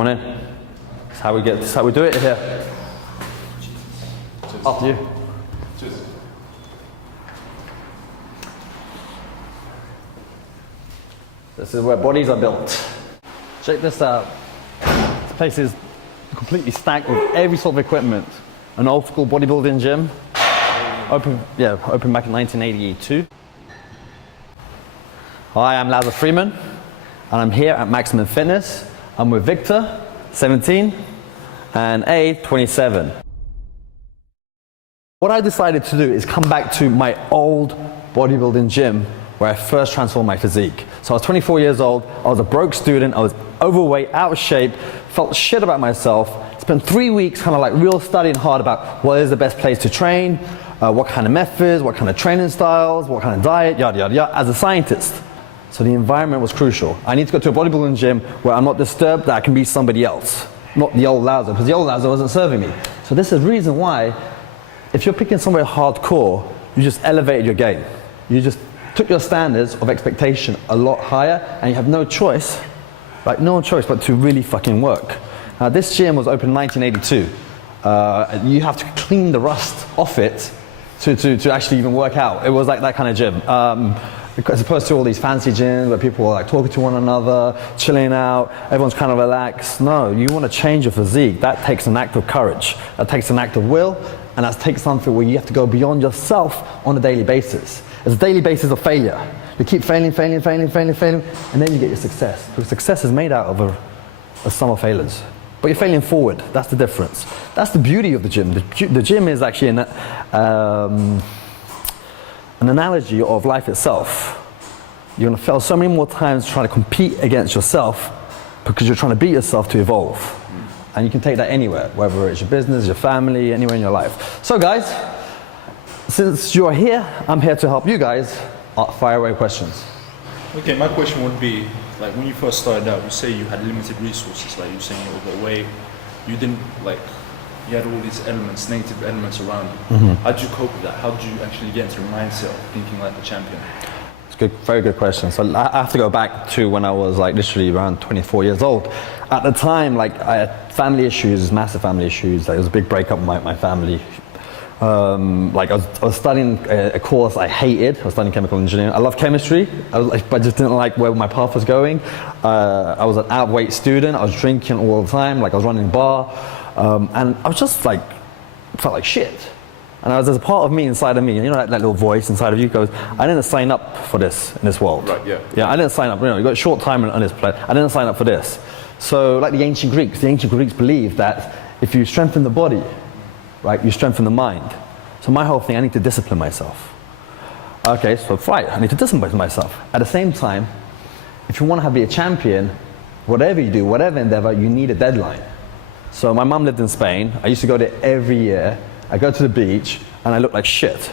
Come on in. That's how we do it here. Cheers. After you. Cheers. This is where bodies are built. Check this out. This place is completely stacked with every sort of equipment. An old school bodybuilding gym. Open back in 1982. Hi, I'm Lazo Freeman, and I'm here at Maximum Fitness. I'm with Victor, 17, and A, 27. What I decided to do is come back to my old bodybuilding gym where I first transformed my physique. So I was 24 years old, I was a broke student, I was overweight, out of shape, felt shit about myself, spent 3 weeks kind of like real studying hard about what is the best place to train, what kind of methods, what kind of training styles, what kind of diet, yada, yada, yada, as a scientist. So the environment was crucial. I need to go to a bodybuilding gym where I'm not disturbed, that I can be somebody else, not the old Lazo, because the old Lazo wasn't serving me. So this is the reason why, if you're picking somewhere hardcore, you just elevated your game. You just took your standards of expectation a lot higher, and you have no choice, like no choice but to really fucking work. Now this gym was opened in 1982. You have to clean the rust off it to actually even work out. It was like that kind of gym. As opposed to all these fancy gyms where people are like talking to one another, chilling out, everyone's kind of relaxed. No, you want to change your physique. That takes an act of courage. That takes an act of will, and that takes something where you have to go beyond yourself on a daily basis. It's a daily basis of failure. You keep failing, and then you get your success. Because success is made out of a sum of failures. But you're failing forward. That's the difference. That's the beauty of the gym. The gym is actually an analogy of life itself. You're going to fail so many more times trying to compete against yourself because you're trying to beat yourself to evolve. And you can take that anywhere, whether it's your business, your family, anywhere in your life. So guys, since you're here, I'm here to help you guys fire away questions. Okay, my question would be, like when you first started out, you say you had limited resources, like you're saying you're overweight, you didn't like, you had all these elements, negative elements around you. Mm-hmm. How did you cope with that? How did you actually get into the mindset of thinking like a champion? It's a good, very good question. So I have to go back to when I was like literally around 24 years old. At the time, like I had family issues, massive family issues. Like, there was a big breakup with my family. Like I was studying a course I hated. I was studying chemical engineering. I love chemistry, but I just didn't like where my path was going. I was an outweight student. I was drinking all the time. Like I was running a bar. And I was just like, felt like shit. And there's a part of me inside of me, you know, that little voice inside of you goes, I didn't sign up for this in this world. Right, yeah. Yeah, I didn't sign up, you know, you got a short time on this planet. I didn't sign up for this. So like the ancient Greeks believed that if you strengthen the body, right, you strengthen the mind. So my whole thing, I need to discipline myself. Okay, so fight, I need to discipline myself. At the same time, if you want to be a champion, whatever you do, whatever endeavor, you need a deadline. So my mum lived in Spain. I used to go there every year. I go to the beach and I look like shit,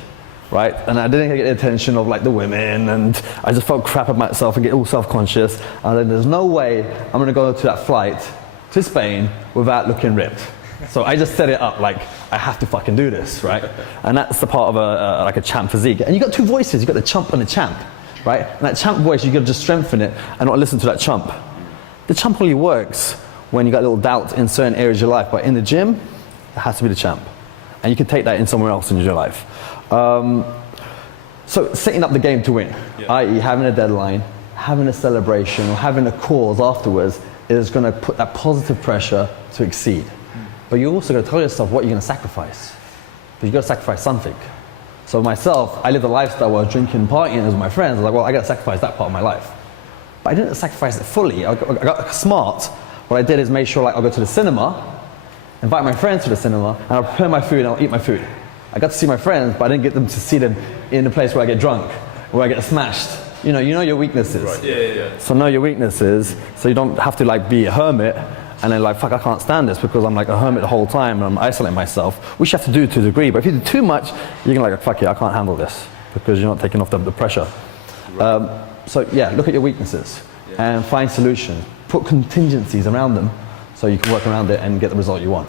right? And I didn't get the attention of like the women, and I just felt crap about myself and get all self-conscious. And then there's no way I'm gonna go to that flight to Spain without looking ripped. So I just set it up like, I have to fucking do this, right? And that's the part of like a champ physique. And you got two voices, you got the chump and the champ, right? And that champ voice, you gotta just strengthen it and not listen to that chump. The chump only works when you got little doubts in certain areas of your life, but in the gym, it has to be the champ. And you can take that in somewhere else in your life. So setting up the game to win, i.e. having a deadline, having a celebration, or having a cause afterwards is gonna put that positive pressure to exceed. But you also gotta tell yourself what you're gonna sacrifice. But you gotta sacrifice something. So myself, I lived a lifestyle where I was drinking and partying with my friends. I was like, well, I gotta sacrifice that part of my life. But I didn't sacrifice it fully. I got smart. What I did is make sure like I'll go to the cinema, invite my friends to the cinema, and I'll prepare my food and I'll eat my food. I got to see my friends, but I didn't get them to see them in a place where I get drunk, where I get smashed. You know your weaknesses. Right. Yeah. So know your weaknesses, so you don't have to like be a hermit and then like, fuck, I can't stand this because I'm like a hermit the whole time and I'm isolating myself, which you have to do to a degree. But if you do too much, you're gonna like, fuck it, I can't handle this because you're not taking off the pressure. Right. So yeah, look at your weaknesses and find solutions. Put contingencies around them so you can work around it and get the result you want.